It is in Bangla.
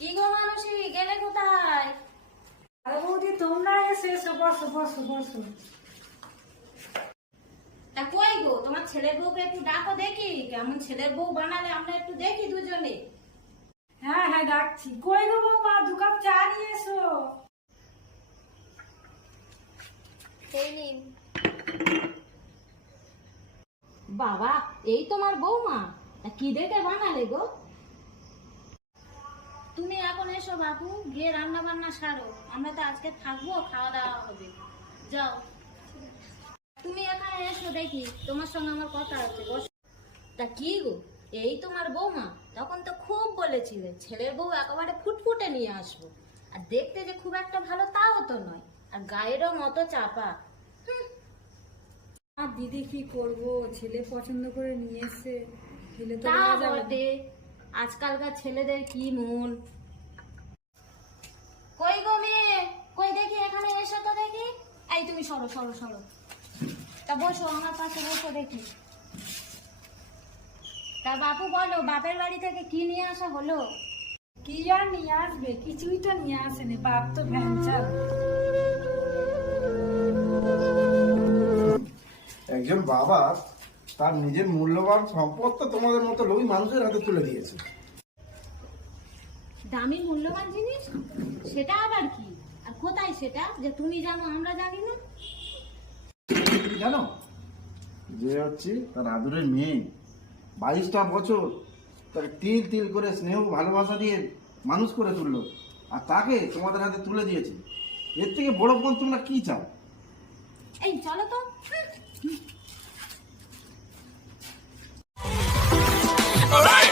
কি গো মানুষই গেলে কোথায়? আরে বৌদি তোমরা এসে এসো, বসো বসো বসো। তা কই গো তোমার ছেলের বউকে একটু ডাকো দেখি, কেমন ছেলের বউ বানালে আমরা একটু দেখি দুজনে। হ্যাঁ হ্যাঁ ডাকছি। কই গো বৌমা, 2 কাপ চা নিয়ে এসো। এই নিন। বাবা, এই তোমার বৌমা? তা কি দেখে বানালে গো? তুমি এখন এসো বাবু, গিয়ে রান্না বান্না সারো, আমরা তো আজকে থাকবো, খাওয়া দাওয়া হবে। যাও তুমি এখানে এসো দেখি, তোমার সঙ্গে আমার কথা আছে, বসো। তা কি গো, এই তোমার বৌমা? তখন তো খুব বলেছিলে ছেলের বউ একেবারে ফুটফুটে নিয়ে আসবো, আর দেখতে যে খুব একটা ভালো তাও তো নয়, আর গায়েরও মতো চাপা। আর দিদি কি করব, ছেলে পছন্দ করে নিয়ে এসে দিলে তো তা দেওয়া যাবে না। বটে, আজকালকার ছেলেদের কি মন। কই গো মেয়ে, কই দেখি এখানে এসো তো দেখি। এই তুমি সরো সরো সরো, তা বসো আমার পাশে বসো দেখি। তা বাপু বলো, বাপের বাড়ি থেকে কি নিয়ে আসা হলো? কি আর নিয়ে আসবে, কিছুই তো নিয়ে আসেনি, বাপ তো ভ্যানচাল। একজন বাবা তার নিজের মূল্যবান সম্পদ তো তোমাদের মতো লোক মানুষের হাতে তুলে দিয়েছে। দামি মূল্যবান জিনিস? সেটা আবার কি? আর কোথায় সেটা যে তুমি জানো আমরা জানি না? জানো, যে হচ্ছে তার আদরের মেয়ে, 22টা বছর তাকে তিল তিল করে স্নেহ ভালোবাসা দিয়ে মানুষ করে তুললো, আর তাকে তোমাদের হাতে তুলে দিয়েছে। এর থেকে বড় বোন তোমরা কি চাও? এই চলো তো। Alright.